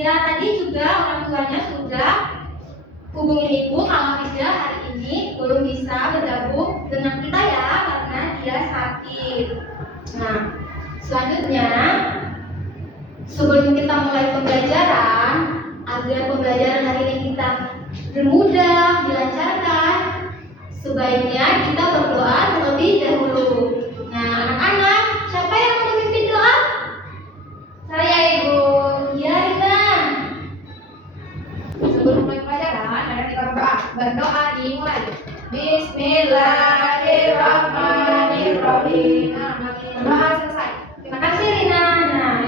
Ya, tadi juga orang tuanya sudah hubungin ibu kalau Rizda hari ini belum bisa bergabung dengan kita ya karena dia sakit. Nah, selanjutnya sebelum kita mulai pembelajaran, agar pembelajaran hari ini kita bermudah, dilancarkan, sebaiknya kita berdoa terlebih dahulu. Nah, anak-anak, siapa yang mau memimpin doa? Saya, Ibu. Ya, Rina. Sebelum mulai pelajaran, mari kita berdoa. Berdoa dimulai. Bismillahirrahmanirrahim. Doa selesai. Terima kasih, Rina. Nah,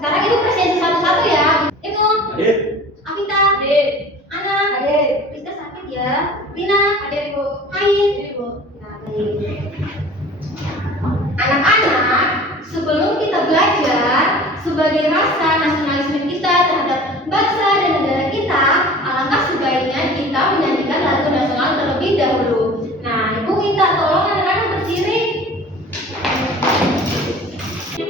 sekarang Ibu presentasi satu-satu ya. Ibu. Hadir. Afita. Hadir. Ana. Hadir. Rizka sakit ya. Rina. Hadir, Ibu. Ain. Hadir, Ibu. Nah, baik. Anak-anak, sebelum kita belajar sebagai rasa nasionalisme kita terhadap bangsa dan negara kita, alangkah sebaiknya kita menyanyikan lagu nasional terlebih dahulu. Nah, Ibu minta tolong anak-anak berdiri.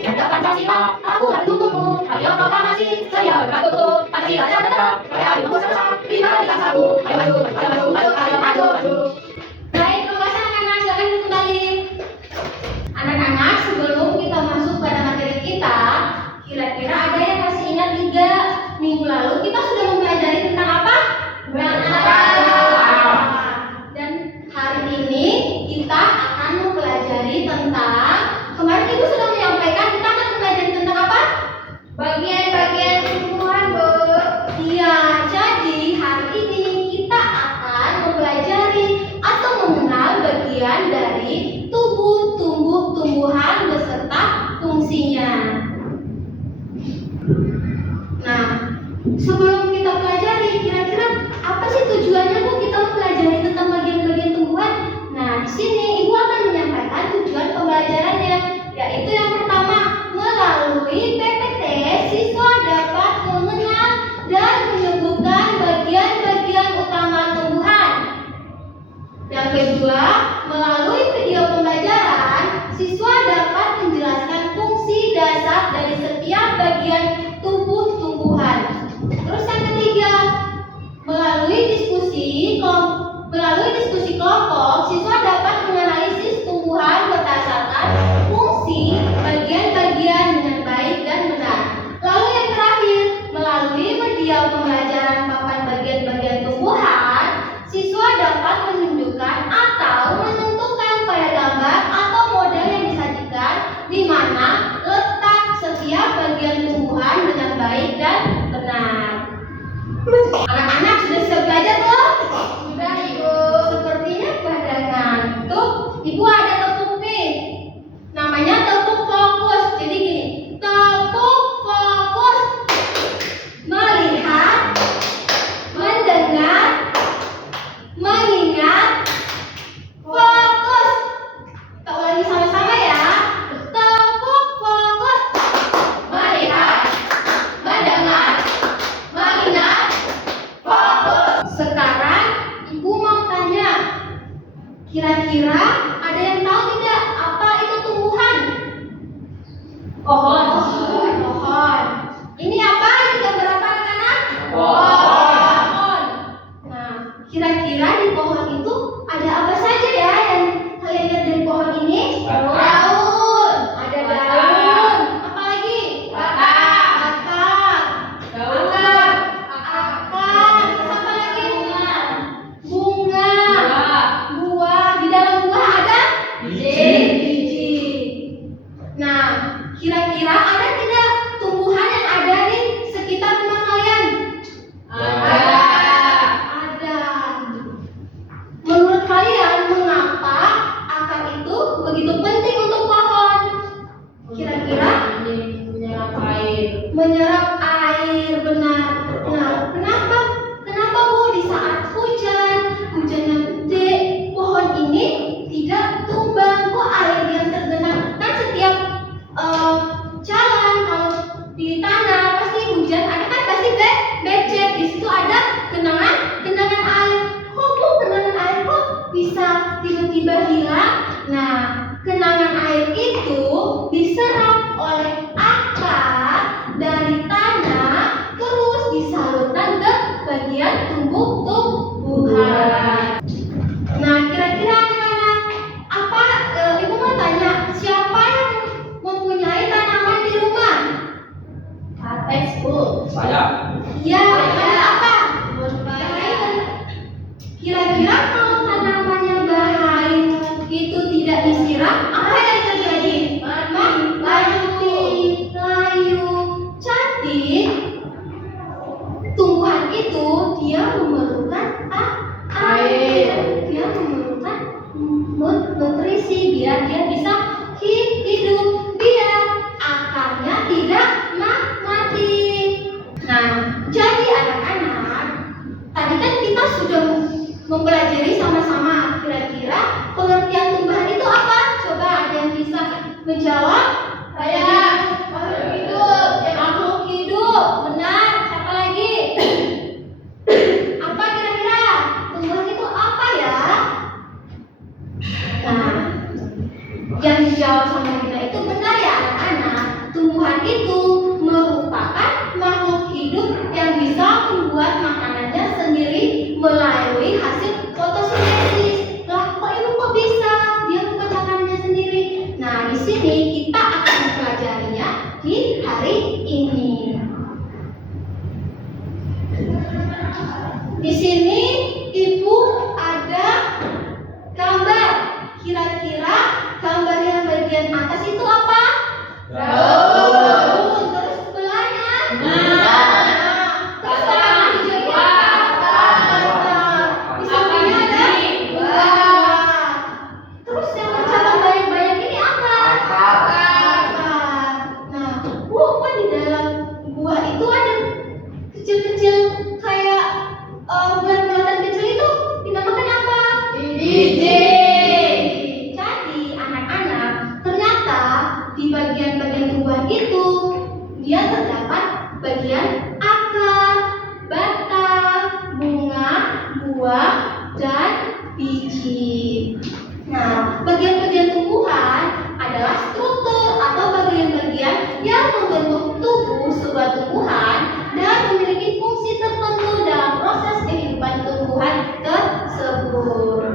Ada Pancasila, aku harus untukmu. Ayo proklamasi, saya beratutur. Pancasila saya tetap, saya harus bersama. Bina kita sabu, ayo maju, ayo maju, ayo ayo maju, maju. Baik, terima kasih anak-anak. Silakan duduk kembali. Anak-anak, sebelum kita masuk pada materi kita, kira-kira ada yang masih ingat tidak? Minggu lalu kita sudah mempelajari tentang apa? Bernegara. Dan hari ini kita akan mempelajari tentang, kemarin Ibu sudah menyampaikan kita akan mempelajari tentang apa? Bagian-bagian tumbuhan, Bu. Iya, jadi hari ini kita akan mempelajari atau mengenal bagian dari tubuh tumbuhan beserta fungsinya. Nah, sebelum kita pelajari, kira-kira apa sih tujuannya Bu kita mempelajari tentang bagian-bagian tumbuhan? Nah, di sini Ibu akan menyampaikan tujuan pembelajarannya, yaitu yang pertama, melalui PPT siswa dapat mengenal dan menyebutkan bagian-bagian utama tumbuhan. Yang kedua, melalui video pembelajaran, siswa dapat menjelaskan fungsi dasar dari setiap bagian tubuh tumbuhan. Terus yang ketiga, melalui diskusi kelompok, siswa dapat menganalisis tumbuhan berdasarkan fungsi bagian-bagian dengan baik dan benar. Lalu yang terakhir, melalui media pembelajaran papan bagian-bagian tumbuhan, siswa dapat menunjukkan atau menentukan pada gambar atau model yang disajikan di mana letak setiap bagian tumbuhan dengan baik dan benar. Anak-anak sudah siap belajar belum? Sudah, Ibu. Sepertinya pada ngantuk. Ibu ada tepuk nih. Namanya tepuk fokus. Jadi gini, tepuk fokus. Melihat, mendengar, mengingat, fokus. Kita ulangi sama-sama ya. Tepuk fokus. Melihat, mendengar, mengingat, fokus. Sekarang Ibu mau tanya, kira-kira ada yang tahu tidak apa itu tumbuhan? Pohon. Pohon. Ini apa? Ini gambar apa anak-anak? Pohon. Nah, kira-kira di pohon itu ada apa saja ya yang kalian lihat dari pohon ini? Daun. Ada daun. Apa lagi? Batang. Akar. Daun. Akar. Terus apa lagi? Bunga. Buah. Di dalam buah ada biji. Nah, kira-kira ada tidak tumbuhan yang ada di sekitar rumah kalian? Ada. Ada. Menurut kalian mengapa akar itu begitu penting untuk pohon? Kira-kira Menyerap air. menyerap air, benar. Nah, kenapa? Kenapa Bu di saat hujannya gede, pohon ini tidak tumbang? Kok air yang tergenang? Kan setiap jalan kalau di tanah pasti hujan, ada kan pasti becek. Di situ ada genangan air. Kok Bu genangan air kok bisa tiba-tiba hilang? Nah, genangan air itu diserap oleh akar dari School. Saya. Ya, apa? Kira-kira kalau tanamannya bahain itu tidak disiram, apa yang terjadi? Mati, layu. Jadi, tumbuhan itu dia memerlukan air. Dia memerlukan nutrisi biar dia bisa hidup, biar akarnya tidak mati. Nah, jadi anak-anak, tadi kan kita sudah mempelajari sama-sama kira-kira pengertian tumbuhan itu apa? Coba ada yang bisa menjawab? Saya makhluk hidup. Makhluk hidup, benar. Siapa lagi? Apa kira-kira tumbuhan itu apa ya? Nah, yang dijawab sama kita itu benar ya anak-anak. Tumbuhan itu merupakan makhluk hidup yang bisa membuat makanannya sendiri melalui hasil fotosintesis. Lah, kok bisa? Dia bukan makanannya sendiri. Nah, di sini kita akan mempelajarinya di hari ini. Di sini Ibu ada gambar. Kira-kira gambar yang bagian atas itu apa? Daun. Terus sebelahnya? Terus warna hijaunya apa? Di sampingnya ada buah. Terus yang bercabang banyak-banyak ini apa? Akar. Nah, kok di dalam buah itu ada kecil-kecil kayak bulat-bulatan kecil itu dinamakan apa? Biji. Jadi anak-anak, ternyata di bagian-bagian tumbuhan itu dia terdapat bagian akar, batang, bunga, buah, dan biji. Nah, bagian-bagian tumbuhan adalah struktur atau bagian-bagian yang membentuk tubuh sebuah tumbuhan dan memiliki fungsi tertentu dalam proses kehidupan tumbuhan tersebut.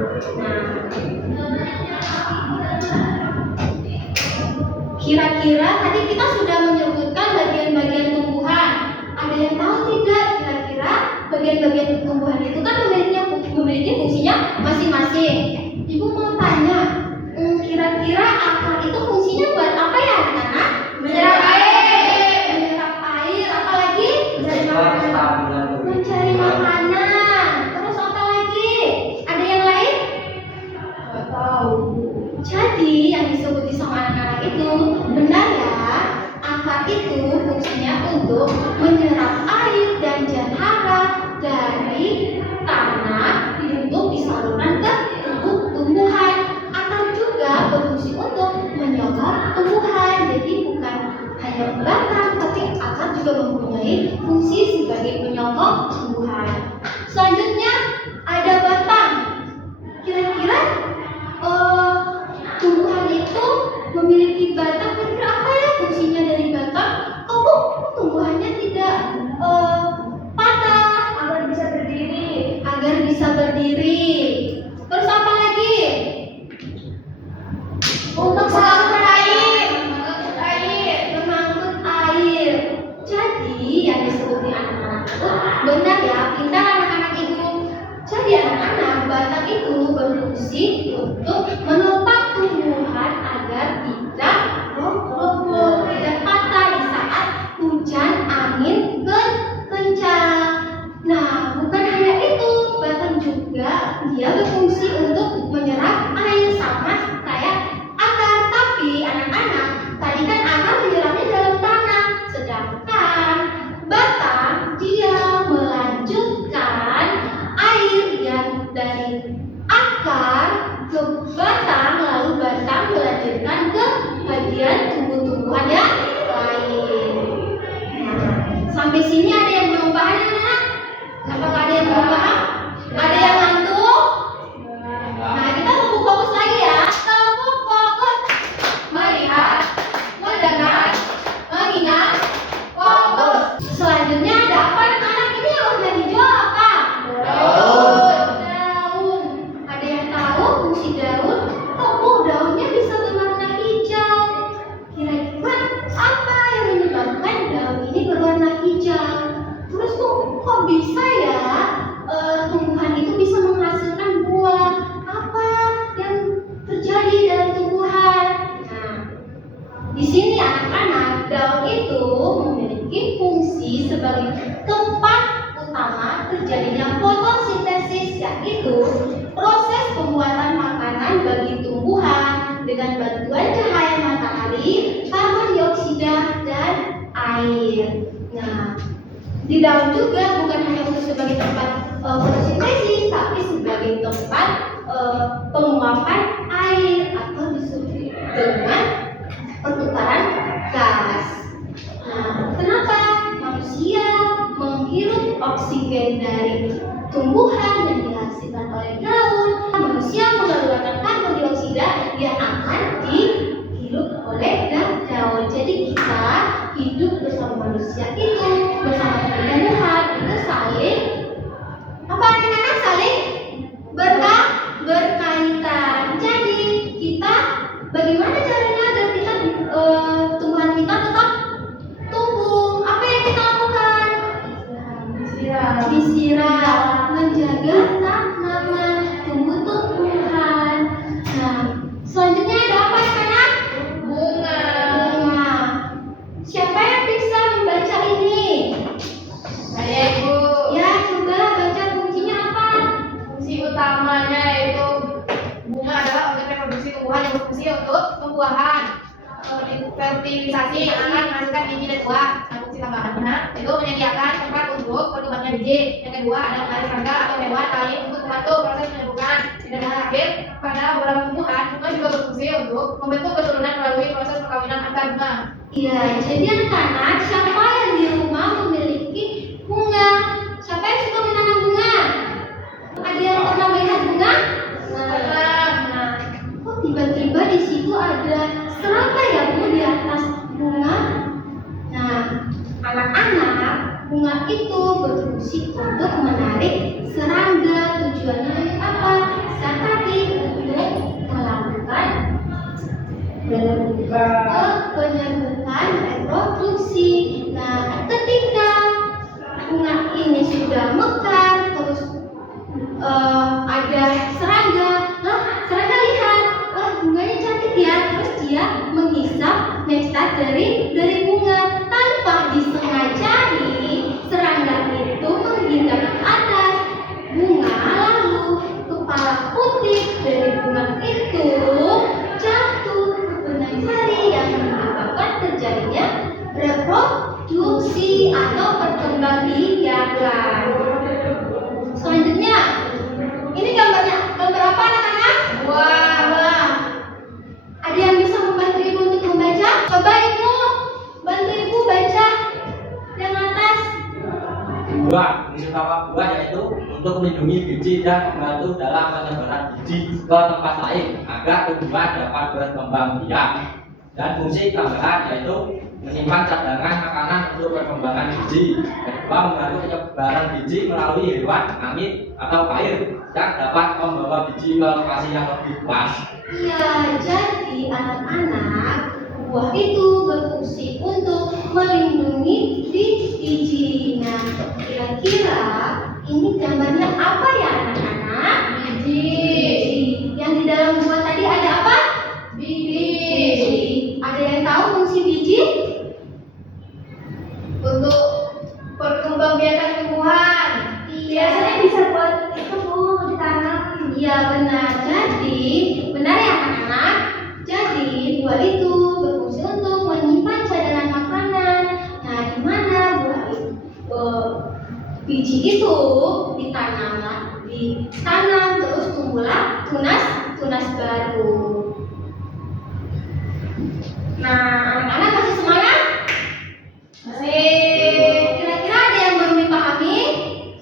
Kira-kira tadi kita sudah menyebutkan bagian-bagian tumbuhan. Ada yang tahu tidak kira-kira bagian-bagian tumbuhan itu kan memiliki fungsinya masing-masing. Ibu mau tanya, kira-kira akar itu fungsinya buat apa ya anak-anak? Menyerap air. Menyerap air, apa lagi? Mencari makanan. Terus apa lagi? Ada yang lain? Nggak tahu. Jadi yang disebut sama anak-anak itu benar ya, akar itu fungsinya untuk menyerap air dan zat hara dari tanah untuk disalurkan ke tubuh tumbuhan. Akar juga berfungsi untuk menyokong tumbuhan. Jadi bukan hanya batang, tapi akar juga mempunyai fungsi sebagai penyokong tumbuhan. Selanjutnya ada batang. Kira-kira tumbuhan itu memiliki batang. Kira-kira apa ya fungsinya dari batang? Kok tumbuhannya tidak patah? Agar bisa berdiri. Agar bisa berdiri. Terus apa lagi? Untuk mengangkut air. Mengangkut air. Jadi yang disebut anak-anak itu benar ya, pintar anak-anak itu. Jadi anak-anak, batang itu berfungsi untuk menopang tumbuhan agar tidak roboh, tidak patah di saat hujan angin kencang. Nah, bukan hanya itu, batang juga dia berfungsi untuk menyerap air sama kayak akar. Tapi anak-anak, tadi kan akar menyerapnya dalam tanah, sedangkan batang dia melanjutkan air yang dari akar sebagai tempat utama terjadinya fotosintesis, yaitu proses pembuatan makanan bagi tumbuhan dengan bantuan cahaya matahari, karbon dioksida, dan air. Nah, di daun juga bukan hanya untuk sebagai tempat fotosintesis, tapi sebagai tempat penguapan air atau disebut dengan pertukaran gas. Nah, kenapa manusia menghirup oksigen dari tumbuhan yang dihasilkan oleh daun? Manusia mengeluarkan karbon dioksida yang akan dihirup oleh daun. Jadi kita hidup bersama manusia itu, bersama tumbuhan itu saling apa artinya? Saling berkaitan. Jadi kita bagaimana caranya agar kita tumbuhan kita tetap tumbuh? Apa yang kita lakukan? Disiram, menjaga tanaman, tumbuh-tumbuhan. Nah, selanjutnya ada apa anak? Bunga. Siapa yang bisa membaca ini? Saya Ibu. Ya, coba baca kuncinya apa? Fungsi utamanya yaitu bunga adalah organ reproduksi tumbuhan yang berfungsi untuk pembuahan, fertilisasi yang akan menghasilkan biji dan buah. Nah, fungsi tambahannya itu menyediakan tempat untuk berkembangnya biji. Yang kedua adalah menarik serangga atau hewan lain untuk membantu proses penyembuhan. Dan yang terakhir, pada beberapa tumbuhan, bunga juga berfungsi untuk membentuk keturunan melalui proses perkawinan antar bunga. Iya, jadi anak-anak, siapa yang di rumah memiliki bunga? Siapa yang suka menanam bunga? Ada yang pernah melihat bunga? Nah, kok tiba-tiba di situ ada serangga ya Bu di atas bunga? Nah, anak-anak, bunga itu berfungsi untuk menarik serangga. Tujuannya untuk apa? Saya tadi untuk melakukan penyembuhan reproduksi. Nah, ketika bunga ini sudah mekar, terus ada serangga. Nah, serangga lihat, wah bunganya cantik ya. Terus dia menghisap nektar dari bunga tanpa disengajai. Serangga itu menghindar ke atas bunga, lalu kepala putih dari bunga itu jatuh ke benang sari yang menyebabkan terjadinya reproduksi atau perkembangbiakan. Selanjutnya, ini gambarnya. Gambar apa anak-anak? Wah. Ada yang bisa membantu ibu untuk membaca? Coba ibu, bantu ibu baca yang atas. Buah, fungsi utama buah yaitu untuk melindungi biji dan membantu dalam penyebaran biji ke tempat lain agar tumbuhan dapat berkembang biak. Dan fungsi tambahan yaitu menyimpan cadangan makanan untuk perkembangan biji. Kedua, membantu penyebaran biji melalui hewan, angin, atau air yang dapat membawa biji ke lokasi yang lebih luas. Iya, jadi anak-anak, buah itu berfungsi untuk melindungi biji. Nah, kira-kira ini gambarnya apa ya anak-anak? Biji. Yang di dalam buah tadi ada apa? Biji. Ada yang tahu fungsi biji? Untuk perkembangbiakan tumbuhan. Biasanya bisa buat itu Bu, ditanam. Iya benar. Jadi benar ya anak-anak. Jadi buah itu berfungsi untuk menyimpan cadangan makanan. Nah, di mana buah itu biji itu ditanam terus tumbuhlah tunas baru. Nah, anak-anak masih semangat? Masih. Kira-kira ada yang belum dipahami?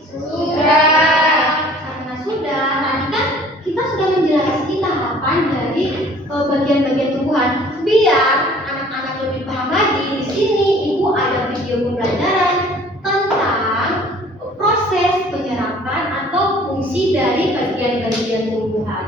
Sudah. Karena sudah, tadi kan kita sudah menjelaskan tahapan dari bagian-bagian tumbuhan. Biar anak-anak lebih paham lagi, di sini ibu ada video pembelajaran tentang proses penyerapan atau fungsi dari bagian-bagian tumbuhan.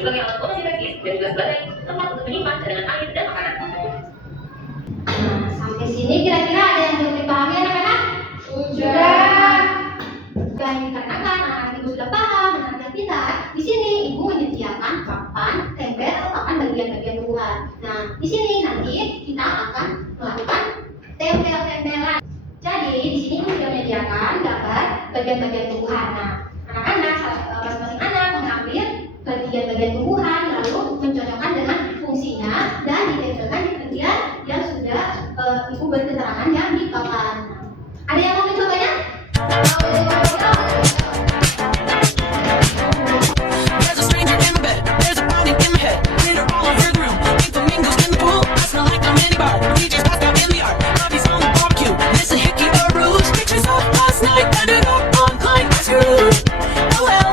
sebagai alat fotosintesis dan juga sebagai tempat untuk menyimpan cadangan air dan makanan. Nah, sampai sini kira-kira ada yang belum dipahami anak-anak? Sudah. Dan dikarenakan anak-anak ibu sudah paham dan anak pintar, di sini ibu menyediakan papan, tempel, atau papan bagian-bagian tumbuhan. Nah, di sini nanti kita akan melakukan tempel-tempelan. Jadi di sini ibu sudah menyediakan gambar bagian-bagian tumbuhan. Nah, anak-anak masing-masing anak mengambil bagian-bagian tumbuhan lalu mencocokkan dengan fungsinya dan ditempelkan di bagian yang sudah ibu beri keterangannya di papan. Ada yang mau mencobanya? There's a stranger in my bed. There's a pounding in my head. Glitter all over the room. Pink flamingos in the pool. I smell like a mini bar. DJ's passed out in the yard. Bobby's on the barbecue. This a hickey or rouge. Pictures of last night ended up online as rude. Oh well,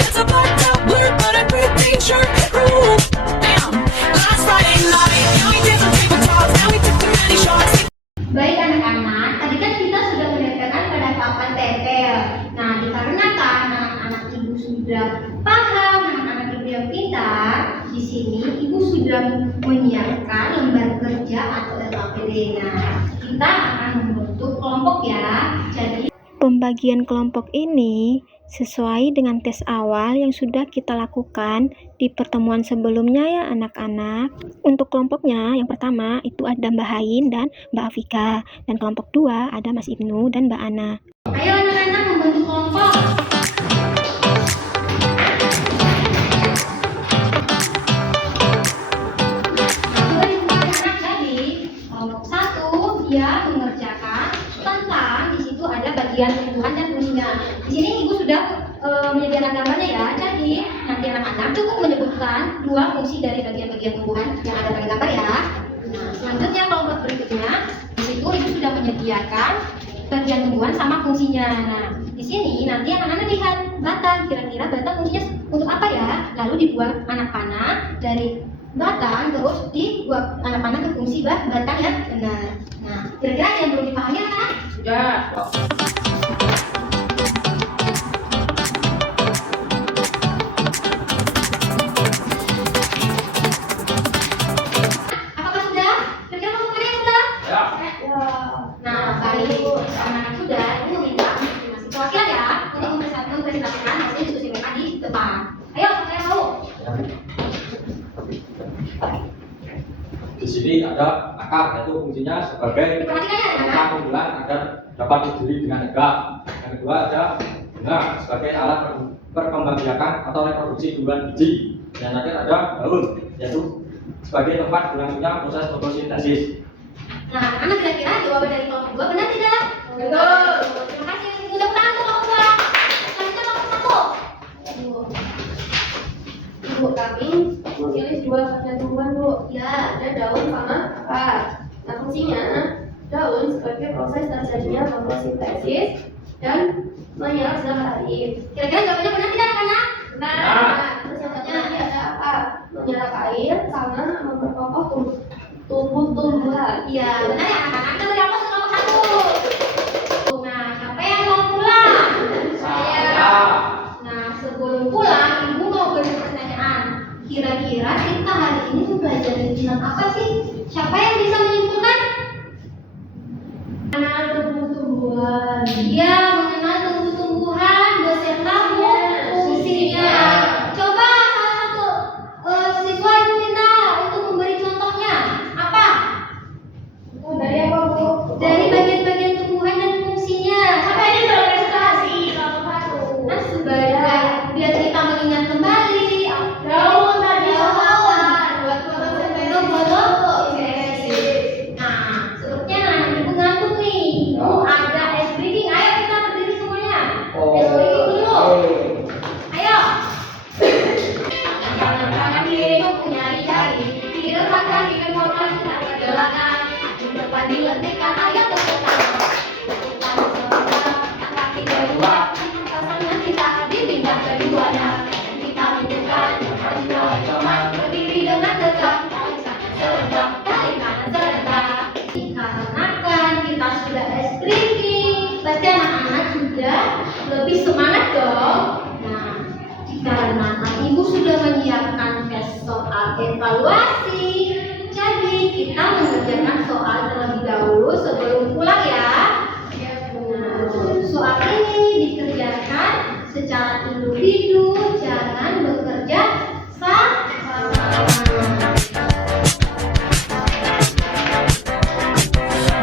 it's a blacked out blur, but I'm pretty sure it ruled. Damn, last Friday night, yeah, we did some tabletops. Now we took too many shots. Baik anak-anak, tadi kan kita sudah menempelkan pada papan tempel. Nah, dikarenakan anak-anak ibu sudah paham, anak-anak ibu yang pintar, di sini ibu sudah menyiapkan lembar kerja atau LKPD. Nah, kita akan membentuk kelompok ya. Jadi Pembagian kelompok ini sesuai dengan tes awal yang sudah kita lakukan di pertemuan sebelumnya ya anak-anak. Untuk kelompoknya yang pertama itu ada Mbak Hain dan Mbak Afika, dan kelompok 2 ada Mas Ibnu dan Mbak Ana. ayo anak-anak membentuk kelompok. Kelompok 1 dia mengerjakan tentang di situ ada bagian tumbuhan dan fungsinya. Di sini ibu sudah menyediakan gambarnya ya. Jadi nanti anak-anak cukup menyebutkan 2 fungsi dari bagian-bagian tumbuhan yang ada pada gambar ya. Nah, selanjutnya kelompok berikutnya di situ ibu sudah menyediakan bagian tumbuhan sama fungsinya. Nah, di sini nanti anak-anak lihat batang, kira-kira batang fungsinya untuk apa ya? Lalu dibuat anak panah dari batang, terus dibuat anak panah ke fungsi batang ya benar. Nah, kira-kira ada yang belum dipahami anak-anak? Sudah. Apakah sudah? Kira-kira semuanya sudah? Ya. Nah, baik. Anak-anak sudah, ibu minta masing-masing perwakilan ya untuk mempresentasikan hasil diskusi mereka di depan. Ayo, saya mau. Di sini ada akar, yaitu fungsinya sebagai Diperhatikan ya, anak-anak. langkah unggulan agar dapat berdiri dengan tegak. Yang kedua ada bunga sebagai alat perkembangbiakan atau reproduksi tumbuhan biji. Dan terakhir ada daun, yaitu sebagai tempat berlangsungnya proses fotosintesis. Nah, anak-anak kira-kira jawaban dari kelompok 2 benar tidak? Betul. Terima kasih. Mudah mudahan untuk kelompok 2. Selanjutnya kelompok 1. Ibu kami memilih 2 bagian tumbuhan, Bu. Ya, ada daun sama akar. Nah, fungsinya daun sebagai proses terjadinya fotosintesis dan menyerap zat air. Kira-kira jawabannya benar tidak anak-anak? Nah, terus yang tadi ada apa? Menyerap air sama memperkokoh tumbuh-tumbuhan. Iya, benar ya anak-anak. Kita beri aplaus untuk kelompok 1. Nah, siapa yang mau pulang? Saya. Nah, sebelum pulang, ibu mau beri pertanyaan. Kira-kira kita hari ini mempelajari tentang apa sih? Siapa yang bisa menyimpulkan? Mengenal tumbuh-tumbuhan. Dia mengenal tumbuh-tumbuhan beserta fungsinya. Coba salah satu siswa ibu minta untuk memberi contohnya. Apa? Dari apa, Bu? Dari bagian-bagian tumbuhan dan fungsinya. Siapa yang bisa presentasi? Nah, sebagai biar kita mengingat kembali. Daun tadi Daun. buat fotosintesis. Itu fotosintesis. Nah, sepertinya anak ibu ngantuk nih. Ibu ada ice breaking. Ayo kita sudah menyiapkan tes soal evaluasi. Jadi kita mengerjakan soal terlebih dahulu sebelum pulang ya. Nah, soal ini dikerjakan secara individu, jangan bekerja sama.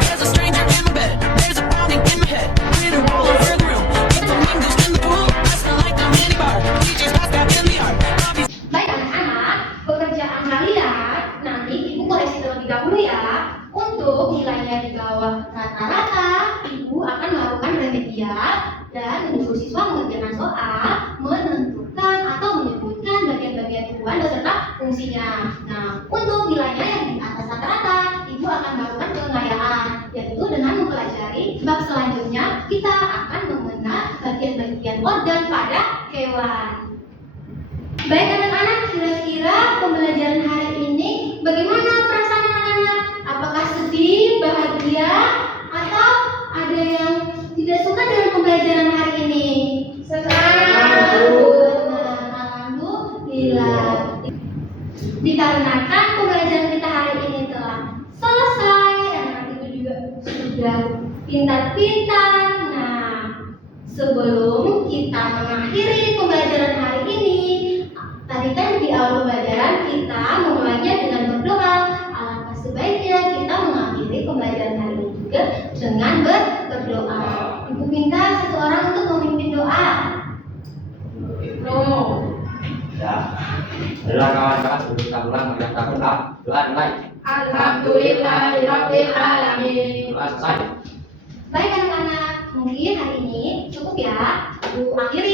There's a stranger in my bed. There's a pounding in my head. Glitter all over the room. Flamingos in the pool. Hustling like a mini bar. DJs passed out in the yard. Bobby's Baik anak-anak, pekerjaan kalian nanti ibu koreksi terlebih dahulu ya. Untuk nilainya di bawah rata-rata, ibu akan melakukan remedial dan menyuruh siswa mengerjakan soal, menentukan atau menyebutkan bagian-bagian tujuan beserta fungsinya. Nah, untuk nilainya yang di atas rata-rata, ibu akan melakukan pengayaan, yaitu dengan mempelajari bab selanjutnya kita akan mengenal bagian-bagian organ pada hewan. Baik anak-anak, kira-kira pembelajaran hari ini bagaimana perasaan anak-anak? Apakah sedih, bahagia, atau ada yang tidak suka dengan pembelajaran hari ini? Benar, alhamdulillah. Dikarenakan pembelajaran kita hari ini telah selesai, anak ibu juga sudah pintar-pintar. Nah, sebelum kita mengakhiri pembelajaran hari ini, tadi kan di awal pembelajaran kita memulainya dengan berdoa. Alangkah sebaiknya kita mengakhiri pembelajaran hari ini juga dengan berdoa. Ibu minta satu orang untuk memimpin doa. Ya. Adalah kawan-kawan sebelum kita pulang melihat takut doa mulai. Alhamdulillahirabbil alamin. Doa selesai. Baik anak-anak, mungkin hari ini cukup ya. Ibu akhiri